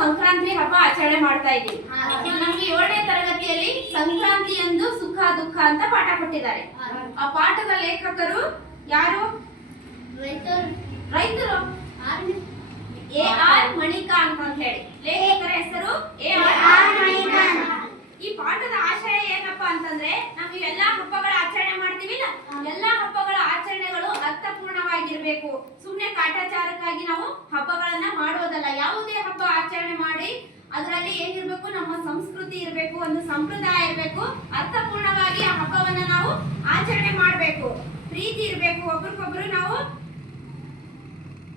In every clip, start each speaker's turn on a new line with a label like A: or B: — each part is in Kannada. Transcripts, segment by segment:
A: ಸಂಕ್ರಾಂತಿ ಹಬ್ಬ ಆಚರಣೆ ಮಾಡ್ತಾ ಇದ್ದೀವಿ. ನಮ್ಗೆ ಏಳನೇ ತರಗತಿಯಲ್ಲಿ ಸಂಕ್ರಾಂತಿ ಎಂದು ಸುಖ ದುಃಖ ಅಂತ ಪಾಠ ಕೊಟ್ಟಿದ್ದಾರೆ. ಆ ಪಾಠದ ಲೇಖಕರು ಯಾರು? ರೈತರು. ಎ ಆರ್ ಮಣಿಕಾಂತ್ ಅಂತ ಹೇಳಿ. ಲೇಖಕರ ಹೆಸರು ಎ ಆರ್ ಮಣಿಕಾಂತ್. ಈ ಪಾಠದ ಆಶಯ ಏನಪ್ಪಾ ಅಂತಂದ್ರೆ ನಾವು ಎಲ್ಲಾ ಹಬ್ಬಗಳ ಆಚರಣೆ ಮಾಡ್ತೀವಿಲ್ಲ? ಎಲ್ಲಾ ಹಬ್ಬಗಳ ಆಚರಣೆಗಳು ಅರ್ಥಪೂರ್ಣವಾಗಿರ್ಬೇಕು. ಕಾಟಾಚಾರಕ್ಕಾಗಿ ನಾವು ಹಬ್ಬಗಳನ್ನ ಮಾಡೋದಲ್ಲ ಯಾವುದೇ ಹಬ್ಬ ಆಚರಣೆ ಮಾಡಿ ಅದರಲ್ಲಿ ಏನಿರ್ಬೇಕು, ನಮ್ಮ ಸಂಸ್ಕೃತಿ ಇರಬೇಕು, ಒಂದು ಸಂಪ್ರದಾಯ ಇರಬೇಕು, ಅರ್ಥಪೂರ್ಣವಾಗಿ ಆ ಹಬ್ಬವನ್ನ ನಾವು ಆಚರಣೆ ಮಾಡಬೇಕು. ಪ್ರೀತಿ ಇರಬೇಕು. ಒಬ್ರಿಗೊಬ್ರು ನಾವು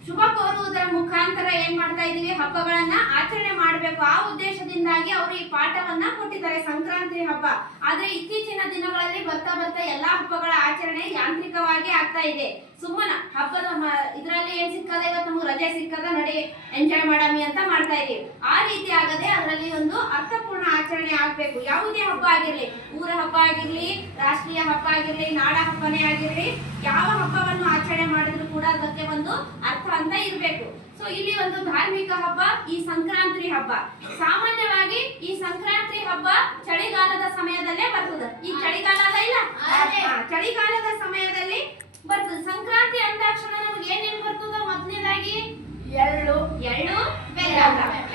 A: ಶುಭ ಕೋರುವುದರ ಮುಖಾಂತರ ಏನ್ ಮಾಡ್ತಾ ಇದೀವಿ ಹಬ್ಬಗಳನ್ನ ಆಚರಣೆ ಮಾಡಬೇಕು. ಆ ಉದ್ದೇಶದಿಂದಾಗಿ ಅವರು ಈ ಪಾಠವನ್ನ ಕೊಟ್ಟಿದ್ದಾರೆ. ಸಂಕ್ರಾಂತಿ ಹಬ್ಬ. ಆದ್ರೆ ಇತ್ತೀಚಿನ ದಿನಗಳಲ್ಲಿ ಬರ್ತಾ ಬರ್ತಾ ಎಲ್ಲಾ ಹಬ್ಬಗಳ ಆಚರಣೆ ಯಾಂತ್ರಿಕವಾಗಿ ಆಗ್ತಾ ಇದೆ. ಸುಮ್ಮನ ಹಬ್ಬದ ಇದರಲ್ಲಿ ಇದ್ರಲ್ಲಿ ಏನ್ ಸಿಕ್ಕದೆ ಇವತ್ತು ನಮ್ಗೆ ರಜೆ ಸಿಕ್ಕದ ನಡಿ ಎಂಜಾಯ್ ಮಾಡಾಮಿ ಅಂತ ಮಾಡ್ತಾ ಇದೀವಿ ಆ ರೀತಿ ಆಗದೆ ಅದರಲ್ಲಿ ಒಂದು ಅರ್ಥಪೂರ್ಣ ಆಚರಣೆ ಆಗ್ಬೇಕು. ಯಾವುದೇ ಹಬ್ಬ ಆಗಿರ್ಲಿ ಊರ ಹಬ್ಬ ಆಗಿರ್ಲಿ ರಾಷ್ಟ್ರೀಯ ಹಬ್ಬ ಆಗಿರ್ಲಿ ನಾಡ ಹಬ್ಬನೇ ಆಗಿರ್ಲಿ ಯಾವ ಹಬ್ಬವನ್ನು ಆಚರಣೆ ಮಾಡಿದ್ರು ಕೂಡ ಅದಕ್ಕೆ ಒಂದು ಅರ್ಥ ಅಂತ ಇರಬೇಕು. ಸೊ ಇಲ್ಲಿ ಒಂದು ಧಾರ್ಮಿಕ ಹಬ್ಬ ಈ ಸಂಕ್ರಾಂತಿ ಹಬ್ಬ. ಸಾಮಾನ್ಯವಾಗಿ ಈ ಸಂಕ್ರಾಂತಿ ಹಬ್ಬ ಚಳಿಗಾಲದ ಸಮಯದಲ್ಲೇ ಬರ್ತದೆ. ಈ ಚಳಿಗಾಲ ಇಲ್ಲ? ಚಳಿಗಾಲದ ಸಮಯದಲ್ಲಿ ಬರ್ತದೆ ಸಂಕ್ರಾಂತಿ ಅಂದ ತಕ್ಷಣ ನಮ್ಗೆ ಏನೇನ್ ಬರ್ತದ ಮೊದಲನೇದಾಗಿ
B: ಎಳ್ಳು.
A: ಎಳ್ಳು ಬೆಲ್ಲ.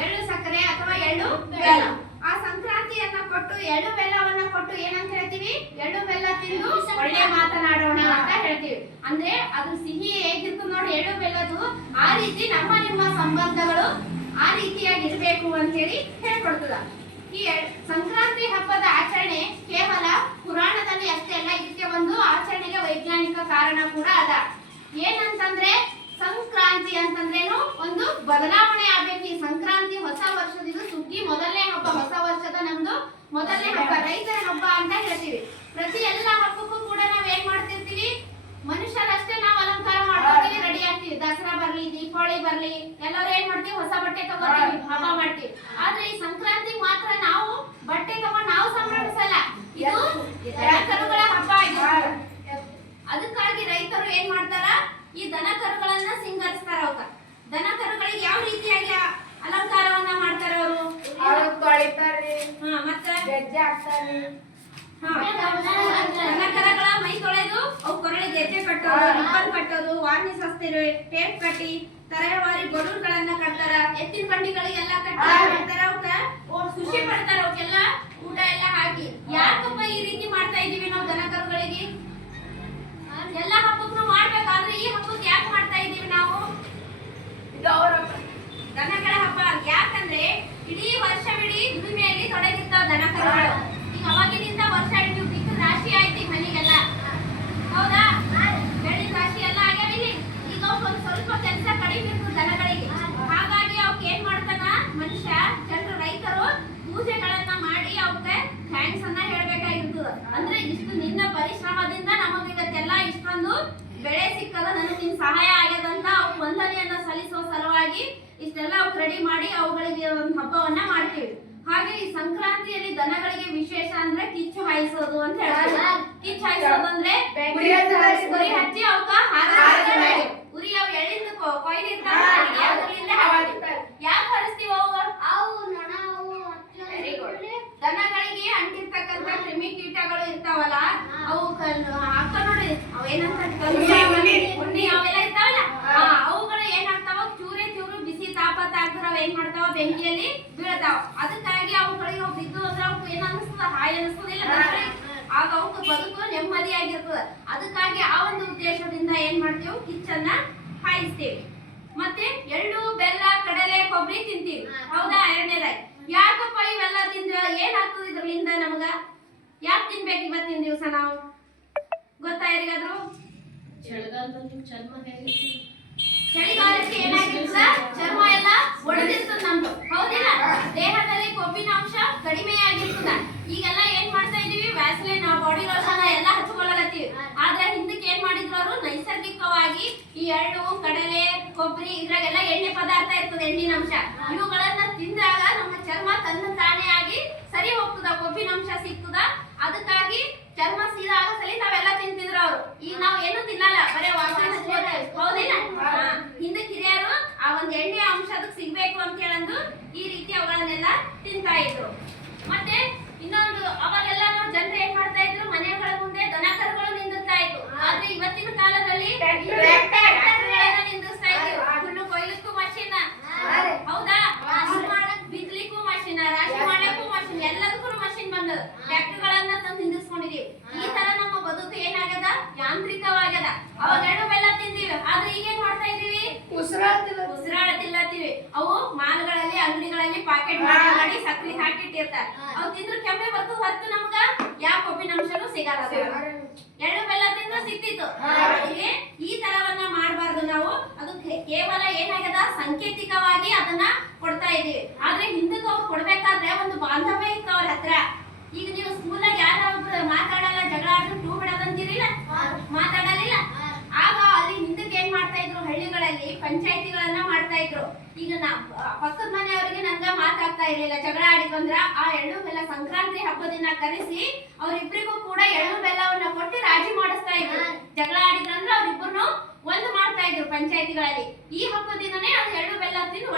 A: ಎಳ್ಳು ಸಕ್ಕರೆ ಅಥವಾ ಎಳ್ಳು ಬೆಲ್ಲ. ಆ ಸಂಕ್ರಾಂತಿಯನ್ನ ಕೊಟ್ಟು ಎಳ್ಳು ಬೆಲ್ಲವನ್ನ ಕೊಟ್ಟು ಏನಂತ ಹೇಳ್ತೀವಿ? ಎಳ್ಳು ಬೆಲ್ಲ ತಿಂದು ಒಳ್ಳೆ ಮಾತನಾಡೋಣ ಅಂತ ಹೇಳ್ತೀವಿ. ಅಂದ್ರೆ ಅದು ಸಿಹಿ ಹೇಗಿರ್ತದೆ ನೋಡಿ ಎಳ್ಳು ಬೆಲ್ಲದು ಆ ರೀತಿ ನಮ್ಮ ನಿಮ್ಮ ಸಂಬಂಧಗಳು ಆ ರೀತಿಯಾಗಿ ಇರಬೇಕು ಅಂತ ಹೇಳಿ ಹೇಳ್ಕೊಡ್ತದ. ಈ ಸಂಕ್ರಾಂತಿ ಹಬ್ಬದ ಆಚರಣೆ ಕೇವಲ ಪುರಾಣದಲ್ಲಿ ಅಷ್ಟೇ ಅಲ್ಲ, ಇದಕ್ಕೆ ಒಂದು ಆಚರಣೆಗೆ ವೈಜ್ಞಾನಿಕ ಕಾರಣ ಕೂಡ ಅದ. ಏನಂತಂದ್ರೆ, ಸಂಕ್ರಾಂತಿ ಅಂತಂದ್ರೇನು? ಒಂದು ಬದಲಾವಣೆ ಆಗ್ಬೇಕು. ಈ ಸಂಕ್ರಾಂತಿ ಹೊಸ ವರ್ಷದಿಂದ ಸುಗ್ಗಿ ಮೊದಲನೇ ಹಬ್ಬ, ಹೊಸ ವರ್ಷದ ನಮ್ದು ಮೊದಲನೇ ಹಬ್ಬ, ರೈತರ ಹಬ್ಬ ಅಂತ ಹೇಳ್ತೀವಿ. ಪ್ರತಿ ಎಲ್ಲ ಹಬ್ಬಕ್ಕೂ ಕೂಡ ನಾವ್ ಏನ್ ಮಾಡ್ತಿರ್ತೀವಿ? ಮನುಷ್ಯರಷ್ಟೇ ಬರ್ಲಿ. ಎಲ್ಲರೂ ಏನ್ ಮಾಡ್ತೀವಿ? ಹೊಸ ಬಟ್ಟೆ ತಗೋತೀವಿ ಹಬ್ಬ ಮಾಡ್ತೀವಿ. ಆದ್ರೆ ಈ ಸಂಕ್ರಾಂತಿ ಮಾತ್ರ ನಾವು ಬಟ್ಟೆ ತಗೊಂಡ್ ನಾವು ಸಂಭ್ರಮಿಸಲ್ಲ. ಇದು ಕರುಗಳ ಹಬ್ಬ ಅದಕ್ಕಾಗಿ ರೈತರು ಏನ್ ಮಾಡ್ತಾರ? ಈ ದನ ಕರುಗಳನ್ನ ಸಿಂಗರಿಸ್ತಾರ ಅವ್ರ ದನ ಕರುಗಳಿಗೆ ಯಾವ ರೀತಿಯಾಗಿ ಅಲಂಕಾರವನ್ನ ಮಾಡ್ತಾರ ಅವರು? ಹ ಮತ್ತೆ? ಹಾ ಮತ್ತೆ ಕರಗಳ ಮೈ ತೊಳೆದು ಅವು ಕೊರಳಿ ಗೆಜ್ಜೆ ಕಟ್ಟೋದು ರಿಬ್ಬನ್ ಕಟ್ಟೋದು ವಾರ್ನಿಸ್ ಹಸ್ತಿರು ಟೇಪ್ ಕಟ್ಟಿ ತರಹವಾರಿ ಬಲೂನ್ಗಳನ್ನ ಕಟ್ತಾರ ಎತ್ತಿನ ಬಂಡಿಗಳಿಗೆಲ್ಲ ಕಟ್ಟಿ ಏನ್ ಮಾಡ್ತಾರ ಅವಕ್ಕ. ಖುಷಿ ಪಡ್ತಾರ ಅವಕ್ಕೆಲ್ಲ. ಊಟ ಎಲ್ಲ ಹಾಕಿ. ಯಾಕಪ್ಪ ಈ ರೀತಿ ಮಾಡ್ತಾ ಇದೀವಿ ನಾವು ದನ ಕರುಗಳಿಗೆ? ಎಲ್ಲ ಹಬ್ಬಕ್ಕೂ ಮಾಡ್ಬೇಕಾದ್ರೆ ಈ ಹಬ್ಬಕ್ಕೆ ಯಾಕೆ ಮಾಡ್ತಾ ಇದೀವಿ ನಾವು
B: ಇದು ಅವ್ರ
A: ದನಗಳ ಹಬ್ಬ ಯಾಕಂದ್ರೆ ಇಡೀ ವರ್ಷವಿಡೀ ದುಡಿಮೆಯಲ್ಲಿ ತೊಡಗಿರ್ತಾವ ದನ ಕರುಗಳು ಈಗ ಅವಾಗಿನಿಂದ ವರ್ಷ ಇಡೀ ಬಿತ್ತು ರಾಶಿ ಆಯ್ತು ಈಗ ಮನೆಗೆಲ್ಲ ಹೌದಾ ಬೆಳ್ಳಿನ ರಾಶಿ ಎಲ್ಲ ಆಗ್ಯಾವ ಇಲ್ಲಿ ಈಗ ಅವಕ್ಕೆ ಒಂದು ಸ್ವಲ್ಪ ಕೆಲಸ ಕಡಿಮೆ ಇರ್ತದೆ ದನಗಳಿಗೆ ಹಾಗಾಗಿ ಅವಕ್ಕೆ ಏನ್ ಮಾಡ್ತಾನ ಮನುಷ್ಯ ಜನರು ರೈತರು ಪೂಜೆಗಳನ್ನ ಮಾಡಿ ಅವಕ್ಕೆ ಥ್ಯಾಂಕ್ಸ್ ಅನ್ನ ಹೇಳ್ಬೇಕಾಗಿರ್ತದ ಅಂದ್ರೆ ಇಷ್ಟು ನಿನ್ನ ಪರಿಶ್ರಮದಿಂದ ನಮಗೆ ಇವತ್ತೆಲ್ಲ ಇಷ್ಟೊಂದು ಬೆಳೆ ಸಿಕ್ಕದ ನನಗೆ ನಿನ್ ಸಹಾಯ ಆಗ್ಯದಂತ ಅವ್ಕೆ ವಂದನೆಯನ್ನ ಸಲ್ಲಿಸುವ ಸಲುವಾಗಿ ಇಷ್ಟೆಲ್ಲ ಅವ್ಕೆ ರೆಡಿ ಮಾಡಿ ಅವುಗಳಿಗೆ ಒಂದು ಹಬ್ಬವನ್ನ ಮಾಡ್ತೀವಿ. ಹಾಗೆ ಈ ಸಂಕ್ರಾಂತಿಯಲ್ಲಿ ದನಗಳಿಗೆ ವಿಶೇಷ ಅಂದ್ರೆ ಕಿಚ್ಚು ಹಾಯಿಸೋದು ಅಂತ ಹೇಳ್ತಾರೆ. ಕಿಚ್ಚು ಹಾಯಿಸೋದು ಅಂದ್ರೆ
B: ಉರಿ ಹಚ್ಚಿ
A: ಅವಕ ಅವಕ್ಕ. ಉರಿ ಅವ್ ಎಳ್ಳಿಂದ ಕೊಯ್ಲಿ. ಯಾಕೆ ಹರಿಸ್ತೀವ ದನಗಳಿಗೆ ಅಂಟಿರ್ತಕ್ಕಂಥ ಕ್ರಿಮಿ ಕೀಟಗಳು ಇರ್ತಾವಲ್ಲ ಅವು ಹಾಕ ನೋಡಿ. ಅವೇನಂತ.
B: ಉಣ್ಣಿ
A: ಅವೆಲ್ಲ ಏನ್ ಮಾಡ್ತಾವ? ಬೆಂಕಿಯಲ್ಲಿ ಬೀಳ್ತಾವ. ಅದಕ್ಕಾಗಿ ಅವುಗಳಿಗೆ ಅವು ಬಿದ್ದು ಅಂದ್ರೆ ಅವ್ಕು ಏನ್ ಅನಿಸ್ತದ? ಹಾಯ್ ಅನಿಸ್ತದಿಲ್ಲ? ಆಗ ಅವಕ್ಕೆ ಬದುಕು ನೆಮ್ಮದಿ ಆಗಿರ್ತದ. ಅದಕ್ಕಾಗಿ ಆ ಒಂದು ಉದ್ದೇಶದಿಂದ ಏನ್ ಮಾಡ್ತೀವಿ? ಕಿಚ್ಚನ್ನ ಹಾಯಿಸ್ತೀವಿ. ಮತ್ತೆ ಎಳ್ಳು ಬೆಲ್ಲ, ಕಡಲೆ ಕೊಬ್ಬರಿ ತಿಂತೀವಿ. ಹೌದಾ? ಎರಡನೇದಾಗಿ. ಯಾಕಪ್ಪ ಇವೆಲ್ಲ ತಿಂದ್ರ? ಏನಾಗ್ತದ ಇದ್ರಲಿಂದ ನಮಗ? ಯಾಕೆ ತಿನ್ಬೇಕು ಇವತ್ತಿನ ದಿವಸ ನಾವು? ಗೊತ್ತಾ ಯಾರಿಗಾದ್ರು?
C: ಚರ್ಮ
A: ಚಳಿಗಾಲಕ್ಕೆ ಏನಾಗಿರ್ತದ ಚರ್ಮ ಎಲ್ಲ ಒಡೆದಿರ್ತದ ನಮ್ದು ಹೌದಿಲ್ಲ ದೇಹದಲ್ಲಿ ಕೊಬ್ಬಿನ ಅಂಶ ಕಡಿಮೆ ಆಗಿರ್ತದ ಈಗೆಲ್ಲ ಏನ್ ಮಾಡ್ತಾ ಇದೀವಿ ವ್ಯಾಸ್ಲಿನ್ ಬಾಡಿ ಲೋಷನ್ ಎಲ್ಲ ಹಚ್ಕೊಳ್ಳಕತ್ತೀವಿ ಆದ್ರೆ ಹಿಂದಕ್ಕೆ ಏನ್ ಮಾಡಿದ್ರು ಅವರು ನೈಸರ್ಗಿಕವಾಗಿ ಈ ಎಳ್ಳು, ಕಡಲೆ, ಕೊಬ್ಬರಿ ಇದ್ರಾಗೆಲ್ಲ ಎಣ್ಣೆ ಪದಾರ್ಥ ಇರ್ತದೆ, ಎಣ್ಣಿನ ಅಂಶ. ಇವುಗಳನ್ನ ತಿಂದಾಗ ನಮ್ಮ ಚರ್ಮ ತನ್ನ ತಾನೇ ಆಗಿ ಸರಿ ಹೋಗ್ತದ, ಕೊಬ್ಬಿನ ಅಂಶ ಸಿಗ್ತದ. ಅದಕ್ಕಾಗಿ ಚರ್ಮ ಸೀದಾ ಆಗೋ ಸಲಿ ನಾವೆಲ್ಲ ತಿಂತಿದ್ರು ಅವ್ರು ಈಗ ನಾವ್ ಏನು ತಿನ್ನಲ್ಲ ಬರೇ ವಾಸನೆ ಹಚ್ಕೊಳ್ತೇವೆ ಹೌದಿಲ್ಲ ಹಾ. ಹಿಂದಕ್ಕೆ ಹಿರಿಯರು ಆ ನಿಂದಿರ್ತಾ ಇದ್ರು ಮತ್ತೆ ಇನ್ನೊಂದು ಅವಾಗೆಲ್ಲ ಜನರು ಏನ್ ಮಾಡ್ತಾ ಇದ್ರು ಮನೆಗಳ ಮುಂದೆ ದನ ಕರುಗಳು ನಿಂದಿರ್ತಾ ಇದ್ರು ಆದ್ರೆ ಇವತ್ತಿನ ಕಾಲದಲ್ಲಿ ಟ್ರ್ಯಾಕ್ಟರ್ಗಳನ್ನ ನಿಂದಿರ್ತಾ ಇದ್ರು ಹುಲ್ಲು ಕೊಯ್ಲಿಕ್ಕೂ ಮಷೀನ್ ಹೌದಾ ಹಸು ಮಾಡಕ್ ಬಿದ್ಲಿಕ್ಕೂ ಮಷೀನ್ ರಾಶಿ ಮಾಡಕ್ಕೂ ಮಷೀನ್ ಎಲ್ಲದಕ್ಕೂ ಮಷೀನ್ ಬಂದದ ಟ್ರ್ಯಾಕ್ಟರ್ಗಳನ್ನ ತಂದು ನಿಂದಿರ್ಸ್ಕೊಂಡಿದೀವಿ ಈ ತರ ನಮ್ಮ ಬದುಕು ಏನಾಗದ ಯಾಂತ್ರಿಕವಾಗ್ಯದ ಅವಾಗ ಎಳ್ಳು ಬೆಲ್ಲ ತಿಂದೀವಿ ಆದ್ರೆ ಈಗ ಏನ್ ಮಾಡ್ತಾ ಇದೀವಿ
B: ಉಸಿರಾಡ್ತಿಲ್ಲ
A: ಉಸಿರಾಡತಿಲ್ಲತ್ತೀವಿ ಅವು ಮಾಲ್ಗಳಲ್ಲಿ ಅಂಗಡಿಗಳಲ್ಲಿ ಪಾಕೆಟ್ ಮಾಡಿ ಮಾಡಿ ಸಕ್ರಿ ಹಾಕಿಟ್ಟಿರ್ತಾರೆ ಅವು ತಿಂದ್ರೆ ಕೆಮ್ಮೆ ಬರ್ತು ಹೊತ್ತು ನಮ್ಗ ಯಾವ ಕೊಬ್ಬಿನಂಶನೂ ಸಿಗಲ್ಲ ಎಳ್ಳು ಬೆಲ್ಲ ತಿಂದ್ರೆ ಸಿಕ್ತಿತ್ತು ಈ ತರವನ್ನ ಮಾಡಬಾರ್ದು ನಾವು. ಅದು ಕೇವಲ ಏನಾಗ್ಯದ? ಸಾಂಕೇತಿಕವಾಗಿ ಅದನ್ನ ಕೊಡ್ತಾ ಇದೀವಿ ಆದ್ರೆ ಹಿಂದಕ್ಕೆ ಅವ್ರು ಕೊಡ್ಬೇಕಾದ್ರೆ ಒಂದು ಬಾಂಧವ್ಯ ಇತ್ತು ಅವ್ರ ಹತ್ರ. ಈಗ ನೀವು ಸ್ಕೂಲಾಗ ಯಾರ ಒಬ್ರು ಜಗಳ ಆಡ್ರು ಟೂ ಬಿಡೋದಂತೀರಿಲ್ಲ ಮಾತಾಡಲಿಲ್ಲ ಆಗ ಅಲ್ಲಿ ಹಿಂದಕ್ಕೆ ಏನ್ ಮಾಡ್ತಾ ಇದ್ರು ಹಳ್ಳಿಗಳಲ್ಲಿ ಪಂಚಾಯತಿಗಳನ್ನ ಮಾಡ್ತಾ ಇದ್ರು ಈಗ ನಾ ಪಕ್ಕದ ಮನೆಯವರಿಗೆ ನಂಗ ಮಾತಾಗ್ತಾ ಇರಲಿಲ್ಲ. ಜಗಳ ಆಡಿಕೊಂಡ್ರ ಆ ಎಳ್ಳು ಬೆಲ್ಲ ಸಂಕ್ರಾಂತಿ ಹಬ್ಬದ ದಿನ ಕರೆಸಿ ಅವ್ರಿಬ್ರಿಗೂ ಕೂಡ ಎಳ್ಳು ಬೆಲ್ಲವನ್ನ ಕೊಟ್ಟು ರಾಜಿ ಮಾಡಿಸ್ತಾ ಇದ್ರು. ಜಗಳ ಆಡಿದ್ರಂದ್ರ ಅವ್ರಿಬ್ರು ಒಂದು ಮಾಡ್ತಾ ಇದ್ರು ಪಂಚಾಯತಿಗಳಲ್ಲಿ. ಈ ಹಬ್ಬದ ದಿನನೇ ಅದು ಎಳ್ಳು ಬೆಲ್ಲ ತಿಂದು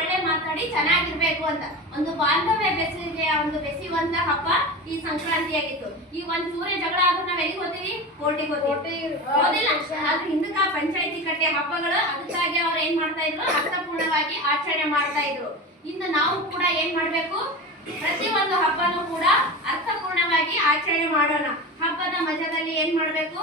A: ಮಾತಾಡಿ ಚೆನ್ನಾಗಿರ್ಬೇಕು ಅಂತ. ಒಂದು ಬಾಂಧವ್ಯ ಬೆಸಿಗೆ ಒಂದು ಬೆಸೆಯುವಂತ ಹಬ್ಬ ಈ ಸಂಕ್ರಾಂತಿ ಆಗಿತ್ತು ಈ ಒಂದ್ ಸೂರ್ಯ ಜಗಳ ಆದ್ರೂ ನಾವ್ ಎಲ್ಲಿ ಹೋಗ್ತೀವಿ? ಕೋರ್ಟಿಗೆ ಹೋಗ್ತೀವಿ. ಹೋದಿಲ್ಲ. ಆದ್ರೆ ಹಿಂದಕ್ಕ ಪಂಚಾಯತಿ ಕಟ್ಟೆ ಹಬ್ಬಗಳು ಅದಕ್ಕಾಗಿ ಅವ್ರು ಏನ್ ಮಾಡ್ತಾ ಇದ್ರು? ಅರ್ಥಪೂರ್ಣವಾಗಿ ಆಚರಣೆ ಮಾಡ್ತಾ ಇದ್ರು. ಇನ್ನು ನಾವು ಕೂಡ ಏನ್ ಮಾಡ್ಬೇಕು? ಪ್ರತಿ ಒಂದು ಹಬ್ಬನೂ ಕೂಡ ಅರ್ಥಪೂರ್ಣವಾಗಿ ಆಚರಣೆ ಮಾಡೋಣ. ಹಬ್ಬದ ಮಜದಲ್ಲಿ ಏನ್ ಮಾಡ್ಬೇಕು?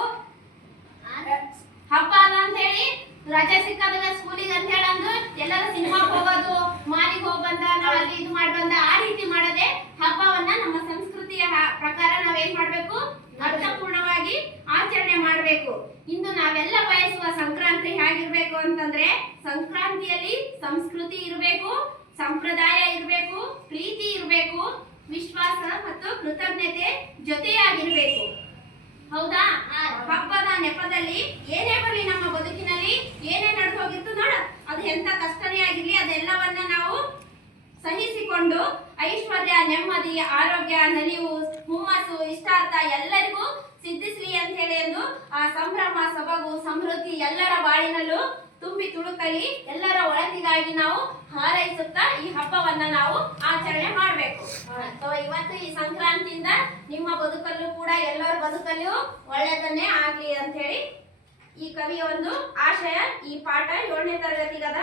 A: ಹಬ್ಬ ಅದ ಅಂತ ಹೇಳಿ ರಜೆ ಸಿಕ್ಕಾದಾಗ ಸ್ಕೂಲಿಗೆ ಅಂತ ಹೇಳಂದು ಎಲ್ಲರೂ ಸಿನಿಮಾಗೆ ಹೋಗೋದು ಮಾಲಿಗೆ ಹೋಗಿ ಬಂದ ನಾವು ಅಲ್ಲಿ ಇದು ಮಾಡಿ ಬಂದ ಆ ರೀತಿ ಮಾಡದೆ ಹಬ್ಬವನ್ನ ನಮ್ಮ ಸಂಸ್ಕೃತಿಯ ಪ್ರಕಾರ ನಾವೇನ್ ಮಾಡ್ಬೇಕು? ಅರ್ಥಪೂರ್ಣವಾಗಿ ಆಚರಣೆ ಮಾಡಬೇಕು. ಇಂದು ನಾವೆಲ್ಲ ಬಯಸುವ ಸಂಕ್ರಾಂತಿ ಹೇಗಿರ್ಬೇಕು ಅಂತಂದ್ರೆ ಸಂಕ್ರಾಂತಿಯಲ್ಲಿ ಸಂಸ್ಕೃತಿ ಇರಬೇಕು, ಸಂಪ್ರದಾಯ ಇರಬೇಕು, ಪ್ರೀತಿ ಇರಬೇಕು, ವಿಶ್ವಾಸ ಮತ್ತು ಕೃತಜ್ಞತೆ ಜೊತೆಯಾಗಿರ್ಬೇಕು. ಹೌದಾ? ಹಬ್ಬದ ನೆಪದಲ್ಲಿ ಏನೇ ಬರಲಿ ನಮ್ಮ ಬದುಕಿನಲ್ಲಿ, ಏನೇ ನಡೆದು ಹೋಗಿತ್ತು ನೋಡ, ಅದು ಎಂತ ಕಷ್ಟನೇ ಆಗಿರ್ಲಿ, ಅದೆಲ್ಲವನ್ನ ನಾವು ಸಹಿಸಿಕೊಂಡು ಐಶ್ವರ್ಯ, ನೆಮ್ಮದಿ, ಆರೋಗ್ಯ, ನಲಿವು, ಹುಮ್ಮಸ್ಸು, ಇಷ್ಟಾರ್ಥ ಎಲ್ಲರಿಗೂ ಸಿದ್ಧಿಸ್ಲಿ ಅಂತ ಹೇಳಿ ಆ ಸಂಭ್ರಮ, ಸೊಬಗು, ಸಮೃದ್ಧಿ ಎಲ್ಲರ ಬಾಳಿನಲ್ಲೂ ತುಂಬಿ ತುಳುಕಲಿ ಎಲ್ಲರ ಒಳತಿಗಾಗಿ ನಾವು ಹಾರೈಸುತ್ತಾ ಈ ಹಬ್ಬವನ್ನ ನಾವು ಆಚರಣೆ ಮಾಡಬೇಕು. ಇವತ್ತು ಈ ಸಂಕ್ರಾಂತಿಯಿಂದ ನಿಮ್ಮ ಬದುಕಲ್ಲೂ ಕೂಡ ಎಲ್ಲರ ಬದುಕಲ್ಲೂ ಒಳ್ಳೆಯದನ್ನೇ ಆಗ್ಲಿ ಅಂತ ಹೇಳಿ ಈ ಕವಿಯ ಒಂದು ಆಶಯ ಈ ಪಾಠ ಏಳನೇ ತರಗತಿಗದ.